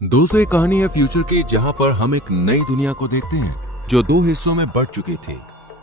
दोस्तों, एक कहानी है फ्यूचर की जहां पर हम एक नई दुनिया को देखते हैं जो दो हिस्सों में बंट चुकी थी।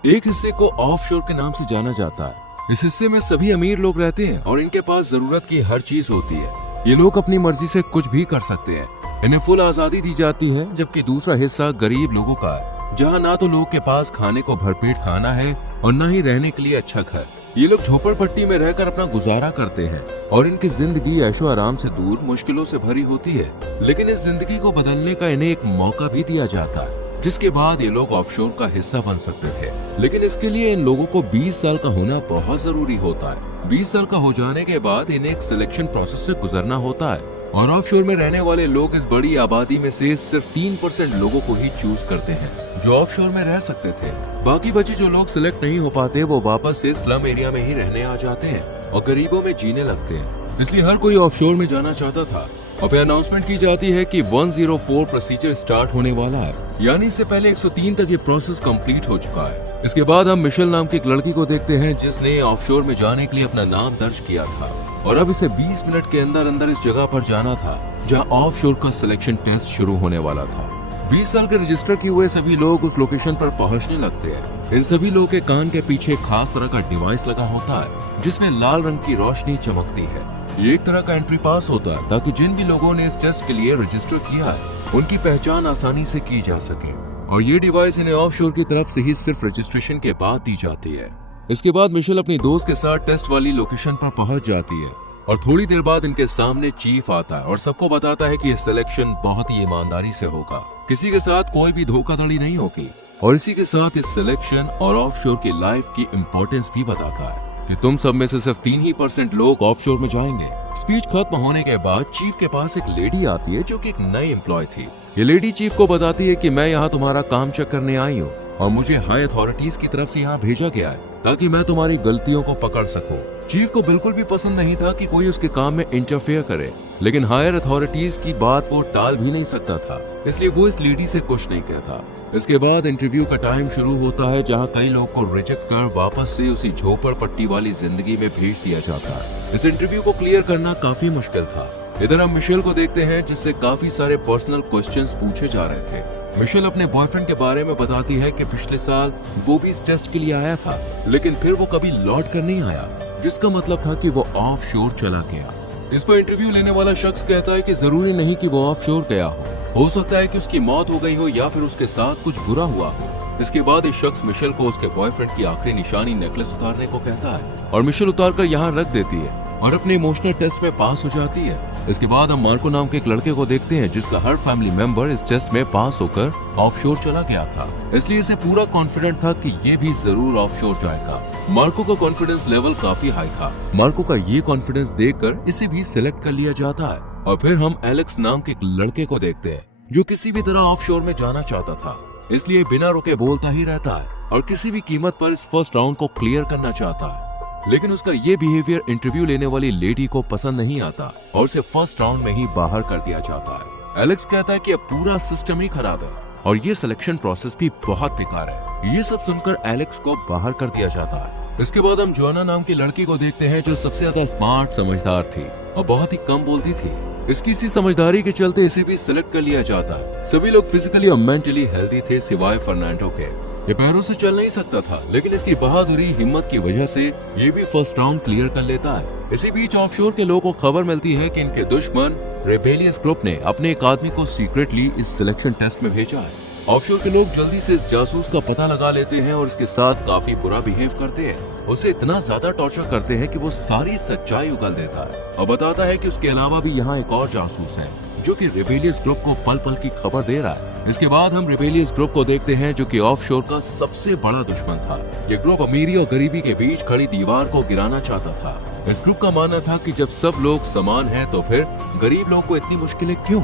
एक हिस्से को ऑफशोर के नाम से जाना जाता है। इस हिस्से में सभी अमीर लोग रहते हैं और इनके पास जरूरत की हर चीज होती है। ये लोग अपनी मर्जी से कुछ भी कर सकते हैं, इन्हें फुल आजादी दी जाती है। जबकि दूसरा हिस्सा गरीब लोगों का है, जहाँ ना तो लोग के पास खाने को भरपेट खाना है और न ही रहने के लिए अच्छा घर। ये लोग झोपड़पट्टी में रहकर अपना गुजारा करते हैं और इनकी जिंदगी ऐशो आराम से दूर मुश्किलों से भरी होती है। लेकिन इस जिंदगी को बदलने का इन्हें एक मौका भी दिया जाता है, जिसके बाद ये लोग ऑफशोर का हिस्सा बन सकते थे। लेकिन इसके लिए इन लोगों को 20 साल का होना बहुत जरूरी होता है। 20 साल का हो जाने के बाद इन्हें एक सिलेक्शन प्रोसेस से गुजरना होता है और ऑफशोर में रहने वाले लोग इस बड़ी आबादी में से सिर्फ 3% लोगों को ही चूज करते हैं जो ऑफशोर में रह सकते थे। बाकी बचे जो लोग सिलेक्ट नहीं हो पाते वो वापस से स्लम एरिया में ही रहने आ जाते हैं और गरीबों में जीने लगते हैं। इसलिए हर कोई ऑफशोर में जाना चाहता था और फिर अनाउंसमेंट की जाती है कि 104 प्रोसीजर स्टार्ट होने वाला है, यानी इससे पहले 103 तक ये प्रोसेस कंप्लीट हो चुका है। इसके बाद हम मिशेल नाम की एक लड़की को देखते हैं जिसने ऑफशोर में जाने के लिए अपना नाम दर्ज किया था और अब इसे 20 मिनट के अंदर अंदर इस जगह पर जाना था जहां ऑफशोर का सिलेक्शन टेस्ट शुरू होने वाला था। 20 साल के रजिस्टर किए हुए सभी लोग उस लोकेशन पर पहुंचने लगते हैं। इन सभी लोगों के कान के पीछे खास तरह का डिवाइस लगा होता है जिसमें लाल रंग की रोशनी चमकती है। ये एक तरह का एंट्री पास होता है ताकि जिन भी लोगों ने इस टेस्ट के लिए रजिस्टर किया है उनकी पहचान आसानी से की जा सके। और ये डिवाइस इन्हें ऑफशोर की तरफ से ही सिर्फ रजिस्ट्रेशन के बाद दी जाती है। इसके बाद मिशेल अपनी दोस्त के साथ टेस्ट वाली लोकेशन पर पहुंच जाती है और थोड़ी देर बाद इनके सामने चीफ आता है और सबको बताता है कि ये सिलेक्शन बहुत ही ईमानदारी से होगा, किसी के साथ कोई भी धोखाधड़ी नहीं होगी। और इसी के साथ इस सिलेक्शन और ऑफशोर की लाइफ की इम्पोर्टेंस भी बताता है कि तुम सब में से सिर्फ 3% लोग ऑफशोर में जाएंगे। स्पीच खत्म होने के बाद चीफ के पास एक लेडी आती है जो कि एक नई एम्प्लॉय थी। ये लेडी चीफ को बताती है कि मैं यहाँ तुम्हारा काम चेक करने आई हूँ और मुझे हाई अथॉरिटीज की तरफ से यहाँ भेजा गया है ताकि मैं तुम्हारी गलतियों को पकड़ सकूं। चीफ को बिल्कुल भी पसंद नहीं था कि कोई उसके काम में इंटरफेयर करे, लेकिन हायर अथॉरिटीज की बात वो टाल भी नहीं सकता था, इसलिए वो इस लेडी से कुछ नहीं कहता। इसके बाद इंटरव्यू का टाइम शुरू होता है जहाँ कई लोग को रिजेक्ट कर वापस से उसी झोपड़पट्टी वाली जिंदगी में भेज दिया जाता है। इस इंटरव्यू को क्लियर करना काफी मुश्किल था। इधर हम मिशेल को देखते हैं जिससे काफी सारे पर्सनल क्वेश्चंस पूछे जा रहे थे। मिशेल अपने बॉयफ्रेंड के बारे में बताती है कि पिछले साल वो भी इस टेस्ट के लिए आया था, लेकिन फिर वो कभी लौट कर नहीं आया, जिसका मतलब था कि वो ऑफशोर चला गया। इस पर इंटरव्यू लेने वाला शख्स कहता है कि जरूरी नहीं कि वो ऑफशोर गया हो सकता है कि उसकी मौत हो गई हो या फिर उसके साथ कुछ बुरा हुआ हो। इसके बाद इस शख्स मिशेल को उसके बॉयफ्रेंड की आखिरी निशानी नेकलेस उतारने को कहता है और मिशेल उतार कर यहाँ रख देती है और अपने इमोशनल टेस्ट में पास हो जाती है। इसके बाद हम मार्को नाम के एक लड़के को देखते हैं जिसका हर फैमिली मेंबर इस टेस्ट में पास होकर ऑफशोर चला गया था, इसलिए इसे पूरा कॉन्फिडेंट था कि ये भी जरूर ऑफशोर जाएगा। मार्को का कॉन्फिडेंस लेवल काफी हाई था। मार्को का ये कॉन्फिडेंस देखकर इसे भी सिलेक्ट कर लिया जाता है और फिर हम एलेक्स नाम के एक लड़के को देखते हैं जो किसी भी तरह ऑफशोर में जाना चाहता था, इसलिए बिना रुके बोलता ही रहता है और किसी भी कीमत पर इस फर्स्ट राउंड को क्लियर करना चाहता है। लेकिन उसका ये बिहेवियर इंटरव्यू लेने वाली लेडी को पसंद नहीं आता और उसे फर्स्ट राउंड में ही बाहर कर दिया जाता है। एलेक्स कहता है कि अब पूरा सिस्टम ही खराब है और ये सिलेक्शन प्रोसेस भी बहुत बेकार है। ये सब सुनकर एलेक्स को बाहर कर दिया जाता है। इसके बाद हम जोआना नाम की लड़की को देखते हैं जो सबसे ज्यादा स्मार्ट समझदार थी और बहुत ही कम बोलती थी। इसकी इसी समझदारी के चलते इसे भी सिलेक्ट कर लिया जाता है। सभी लोग फिजिकली और मेंटली हेल्दी थे सिवाय फर्नांडो के। ये पैरों से चल नहीं सकता था, लेकिन इसकी बहादुरी हिम्मत की वजह से ये भी फर्स्ट राउंड क्लियर कर लेता है। इसी बीच ऑफशोर के लोगों को खबर मिलती है कि इनके दुश्मन रेबेलियस ग्रुप ने अपने एक आदमी को सीक्रेटली इस सिलेक्शन टेस्ट में भेजा है। ऑफशोर के लोग जल्दी से इस जासूस का पता लगा लेते हैं और इसके साथ काफी बुरा बिहेव करते हैं। उसे इतना ज्यादा टॉर्चर करते हैं कि वो सारी सच्चाई उगल देता है और बताता है कि उसके अलावा भी यहाँ एक और जासूस है जो कि रेबेलियस ग्रुप को पल पल की खबर दे रहा है। इसके बाद हम रेबेलियस ग्रुप को देखते हैं जो कि ऑफशोर का सबसे बड़ा दुश्मन था। ये ग्रुप अमीरी और गरीबी के बीच खड़ी दीवार को गिराना चाहता था। इस ग्रुप का मानना था कि जब सब लोग समान हैं तो फिर गरीब लोगों को इतनी मुश्किलें क्यों।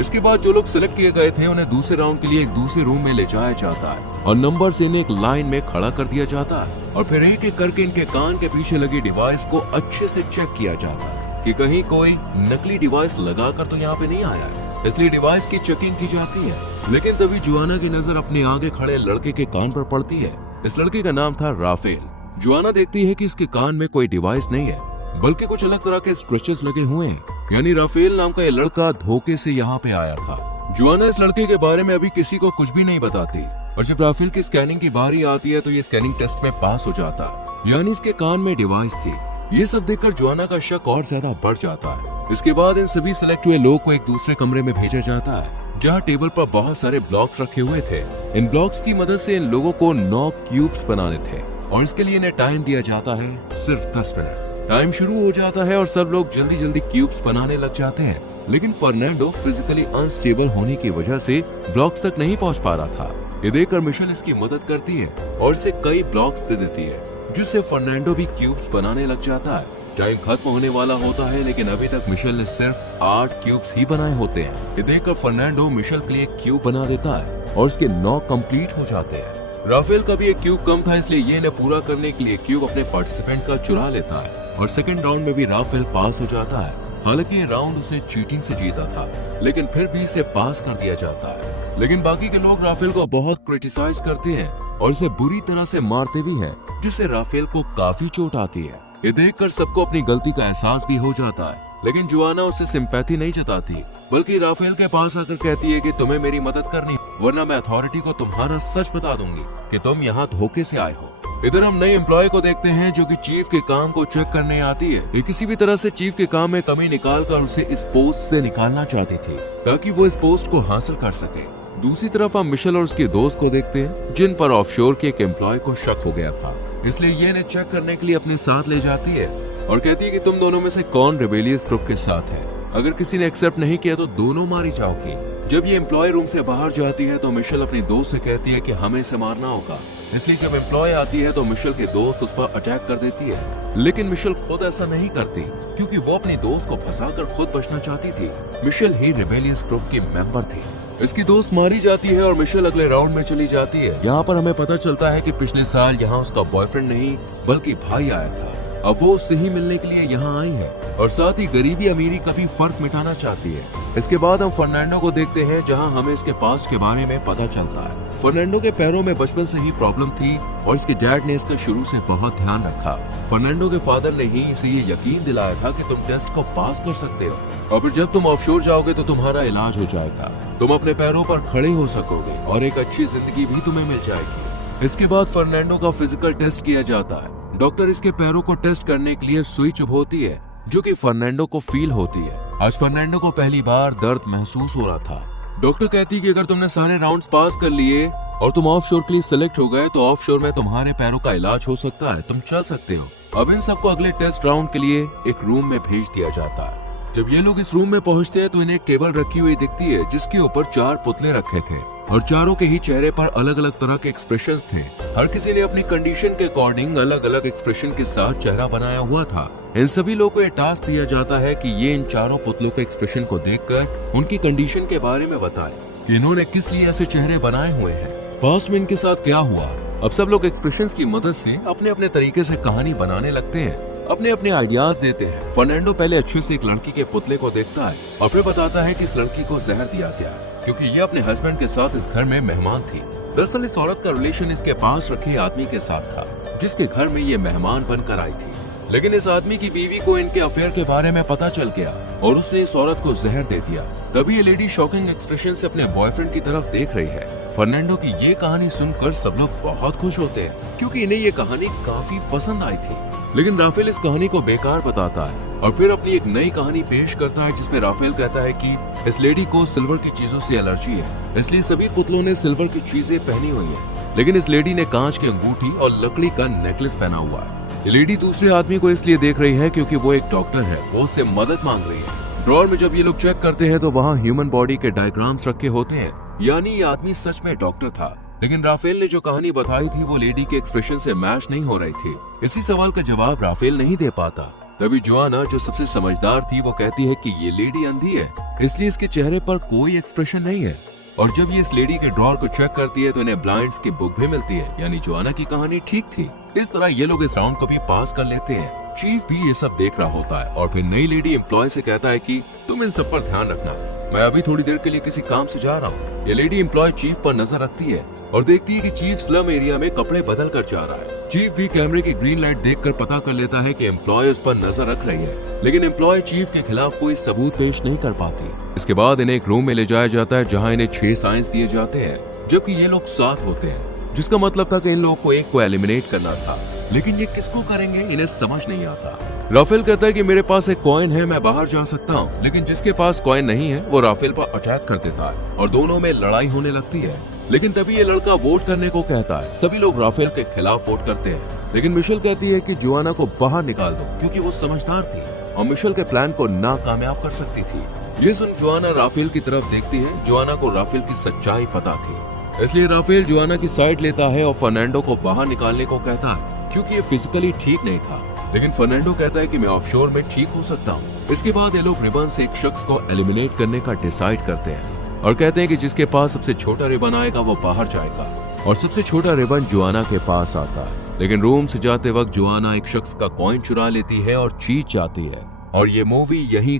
इसके बाद जो लोग सिलेक्ट किए गए थे उन्हें दूसरे राउंड के लिए एक दूसरे रूम में ले जाया जाता है और नंबर से इन्हें एक लाइन में खड़ा कर दिया जाता है और फिर एक एक करके इनके कान के पीछे लगी डिवाइस को अच्छे से चेक किया जाता है कि कहीं कोई नकली डिवाइस लगाकर तो यहाँ पे नहीं आया है, इसलिए डिवाइस की चेकिंग की जाती है। लेकिन तभी जोआना की नजर अपने आगे खड़े लड़के के कान पर पड़ती है। इस लड़के का नाम था राफेल। जोआना देखती है कि इसके कान में कोई डिवाइस नहीं है बल्कि कुछ अलग तरह के स्ट्रेचेस लगे हुए हैं। यानी राफेल नाम का ये लड़का धोखे से यहाँ पे आया था। जोआना इस लड़के के बारे में अभी किसी को कुछ भी नहीं बताती और जब राफेल की स्कैनिंग की बारी आती है तो ये स्कैनिंग टेस्ट में पास हो जाता है। यानी इसके कान में डिवाइस थी। ये सब देखकर जोआना का शक और ज्यादा बढ़ जाता है। इसके बाद इन सभी सिलेक्ट हुए लोग को एक दूसरे कमरे में भेजा जाता है जहाँ टेबल पर बहुत सारे ब्लॉक्स रखे हुए थे। इन ब्लॉक्स की मदद से इन लोगों को 9 क्यूब्स बनाने थे और इसके लिए इन्हें टाइम दिया जाता है सिर्फ 10 मिनट। टाइम शुरू हो जाता है और सब लोग जल्दी जल्दी क्यूब्स बनाने लग जाते हैं, लेकिन फर्नांडो फिजिकली अनस्टेबल होने की वजह से ब्लॉक्स तक नहीं पहुंच पा रहा था। ये देखकर मिशेल इसकी मदद करती है और इसे कई ब्लॉक्स दे देती है, जिससे फर्नांडो भी क्यूब्स बनाने लग जाता है। टाइम खत्म होने वाला होता है, लेकिन अभी तक मिशेल ने सिर्फ 8 क्यूब्स ही बनाए होते हैं। ये देखकर फर्नांडो मिशेल के लिए क्यूब बना देता है और इसके 9 कंप्लीट हो जाते हैं। राफेल का भी एक क्यूब कम था, इसलिए ये इन्हें पूरा करने के लिए क्यूब अपने पार्टिसिपेंट का चुरा लेता है और सेकंड राउंड में भी राफेल पास हो जाता है। हालांकि ये राउंड उसने चीटिंग से जीता था, लेकिन फिर भी इसे पास कर दिया जाता है। लेकिन बाकी के लोग राफेल को बहुत क्रिटिसाइज करते हैं और इसे बुरी तरह से मारते भी हैं, जिससे राफेल को काफी चोट आती है। ये देखकर सबको अपनी गलती का एहसास भी हो जाता है, लेकिन जोआना उससे सिंपैथी नहीं जताती, बल्कि राफेल के पास आकर कहती है कि तुम्हें मेरी मदद करनी, वरना मैं अथॉरिटी को तुम्हारा सच बता दूंगी कि तुम यहाँ धोखे से आए हो। इधर हम नए एम्प्लॉय को देखते हैं जो कि चीफ के काम को चेक करने आती है। ये किसी भी तरह से चीफ के काम में कमी निकालकर उसे इस पोस्ट से निकालना चाहती थी ताकि वो इस पोस्ट को हासिल कर सके। दूसरी तरफ हम मिशेल और उसके दोस्त को देखते हैं जिन पर ऑफशोर के एक एम्प्लॉय को शक हो गया था, इसलिए ये इन्हें चेक करने के लिए अपने साथ ले जाती है और कहती है कि तुम दोनों में से कौन रिबेलियस ग्रुप के साथ है। अगर किसी ने एक्सेप्ट नहीं किया तो दोनों मारी जाओगी। जब ये एम्प्लॉय रूम से बाहर जाती है तो मिशेल अपनी दोस्त से कहती है कि हमें इसे मारना होगा, इसलिए जब एम्प्लॉय आती है तो मिशेल के दोस्त उस पर अटैक कर देती है। लेकिन मिशेल खुद ऐसा नहीं करती क्योंकि वो अपनी दोस्त को फंसाकर खुद बचना चाहती थी। मिशेल ही रिबेलियस ग्रुप की मेंबर थी। इसकी दोस्त मारी जाती है और मिशेल अगले राउंड में चली जाती है। यहाँ पर हमें पता चलता है कि पिछले साल यहाँ उसका बॉयफ्रेंड नहीं बल्कि भाई आया था। अब वो उससे ही मिलने के लिए यहाँ आई है और साथ ही गरीबी अमीरी का भी फर्क मिटाना चाहती है। इसके बाद हम फर्नांडो को देखते हैं जहाँ हमें इसके पास्ट के बारे में पता चलता है। फर्नांडो के पैरों में बचपन से ही प्रॉब्लम थी और इसके डैड ने इसका शुरू से बहुत ध्यान रखा। फर्नांडो के फादर ने ही इसे ये यकीन दिलाया था कि तुम टेस्ट को पास कर सकते हो और फिर जब तुम ऑफशोर जाओगे तो तुम्हारा इलाज हो जाएगा, तुम अपने पैरों पर खड़े हो सकोगे और एक अच्छी जिंदगी भी तुम्हें मिल जाएगी। इसके बाद फर्नांडो का फिजिकल टेस्ट किया जाता है। डॉक्टर इसके पैरों को टेस्ट करने के लिए सुई चुभोती है जो कि फर्नांडो को फील होती है। आज फर्नांडो को पहली बार दर्द महसूस हो रहा था। डॉक्टर कहती है कि अगर तुमने सारे राउंड्स पास कर लिए और तुम ऑफशोर के लिए सिलेक्ट हो गए तो ऑफशोर में तुम्हारे पैरों का इलाज हो सकता है, तुम चल सकते हो। अब इन सबको अगले टेस्ट राउंड के लिए एक रूम में भेज दिया जाता है। जब ये लोग इस रूम में पहुंचते हैं तो इन्हें एक टेबल रखी हुई दिखती है जिसके ऊपर 4 पुतले रखे थे और चारों के ही चेहरे पर अलग अलग तरह के एक्सप्रेशंस थे। हर किसी ने अपनी कंडीशन के अकॉर्डिंग अलग अलग एक्सप्रेशन के साथ चेहरा बनाया हुआ था। इन सभी लोगों को ये टास्क दिया जाता है कि ये इन चारों पुतलों के एक्सप्रेशन को देखकर उनकी कंडीशन के बारे में बताए कि इन्होंने किस लिए ऐसे चेहरे बनाए हुए हैं, पास्ट में इनके साथ क्या हुआ। अब सब लोग एक्सप्रेशंस की मदद से अपने अपने तरीके से कहानी बनाने लगते हैं, अपने अपने आइडियाज देते हैं। फर्नांडो पहले अच्छे से एक लड़की के पुतले को देखता है और फिर बताता है कि इस लड़की को जहर दिया गया क्योंकि ये अपने हस्बैंड के साथ इस घर में मेहमान थी। दरअसल इस औरत का रिलेशन इसके पास रखे आदमी के साथ था जिसके घर में ये मेहमान बनकर आई थी। लेकिन इस आदमी की बीवी को इनके अफेयर के बारे में पता चल गया और उसने इस औरत को जहर दे दिया। तभी ये लेडी शॉकिंग एक्सप्रेशन से अपने बॉयफ्रेंड की तरफ देख रही है। फर्नांडो की ये कहानी सुनकर सब लोग बहुत खुश होते हैं क्योंकि इन्हें ये कहानी काफी पसंद आई थी। लेकिन राफेल इस कहानी को बेकार बताता है और फिर अपनी एक नई कहानी पेश करता है जिसमें राफेल कहता है कि इस लेडी को सिल्वर की चीजों से एलर्जी है, इसलिए सभी पुतलों ने सिल्वर की चीजें पहनी हुई है, लेकिन इस लेडी ने कांच की अंगूठी और लकड़ी का नेकलेस पहना हुआ है। ये लेडी दूसरे आदमी को इसलिए देख रही है क्योंकि वो एक डॉक्टर है, वो उससे मदद मांग रही है। ड्रॉअर में जब ये लोग चेक करते हैं तो वहाँ ह्यूमन बॉडी के डायग्राम्स रखे होते हैं, यानी ये आदमी सच में डॉक्टर था। लेकिन राफेल ने जो कहानी बताई थी वो लेडी के एक्सप्रेशन से मैच नहीं हो रही थी। इसी सवाल का जवाब राफेल नहीं दे पाता। तभी जोआना जो सबसे समझदार थी वो कहती है कि ये लेडी अंधी है, इसलिए इसके चेहरे पर कोई एक्सप्रेशन नहीं है। और जब ये इस लेडी के ड्रॉअर को चेक करती है तो इन्हें ब्लाइंड्स की बुक भी मिलती है, यानी जोआना की कहानी ठीक थी। इस तरह ये लोग इस राउंड को भी पास कर लेते हैं। चीफ भी ये सब देख रहा होता है और फिर नई लेडी एम्प्लॉय से कहता है कि तुम इन सब पर ध्यान रखना, मैं अभी थोड़ी देर के लिए किसी काम से जा रहा हूँ। ये लेडी एम्प्लॉय चीफ पर नजर रखती है और देखती है कि चीफ स्लम एरिया में कपड़े बदल कर जा रहा है। चीफ भी कैमरे की ग्रीन लाइट देखकर पता कर लेता है कि एम्प्लॉय उस पर नजर रख रही है, लेकिन एम्प्लॉय चीफ के खिलाफ कोई सबूत पेश नहीं कर पाती। इसके बाद इन्हें एक रूम में ले जाया जाता है जहाँ इन्हें 6 साइंस दिए जाते हैं, जबकि ये लोग 7 होते हैं, जिसका मतलब था कि इन लोगों को एक को एलिमिनेट करना था। लेकिन ये किसको करेंगे इन्हें समझ नहीं आता। राफेल कहता है कि मेरे पास एक कॉइन है, मैं बाहर जा सकता हूँ, लेकिन जिसके पास कॉइन नहीं है वो राफेल पर अटैक कर देता है और दोनों में लड़ाई होने लगती है। लेकिन तभी ये लड़का वोट करने को कहता है। सभी लोग राफेल के खिलाफ वोट करते हैं, लेकिन मिशेल कहती है कि जोआना को बाहर निकाल दो क्योंकि वो समझदार थी और मिशेल के प्लान को नाकामयाब कर सकती थी। ये सुन जोआना राफेल की तरफ देखती है। जोआना को राफेल की सच्चाई पता थी, इसलिए राफेल जोआना की साइड लेता है और फर्नांडो को बाहर निकालने को कहता है क्योंकि ये फिजिकली ठीक नहीं था। लेकिन फर्नांडो कहता है कि मैं ऑफशोर में ठीक हो सकता हूँ। इसके बाद ये लोग रिबन से एक शख्स को एलिमिनेट करने का डिसाइड करते हैं और कहते हैं कि जिसके पास सबसे छोटा रिबन आएगा वो बाहर जाएगा, और सबसे छोटा रिबन जोआना के पास आता है। लेकिन रूम से जाते वक्त जोआना एक शख्स का कॉइन चुरा लेती है और जीत जाती है। और ये मूवी यहीं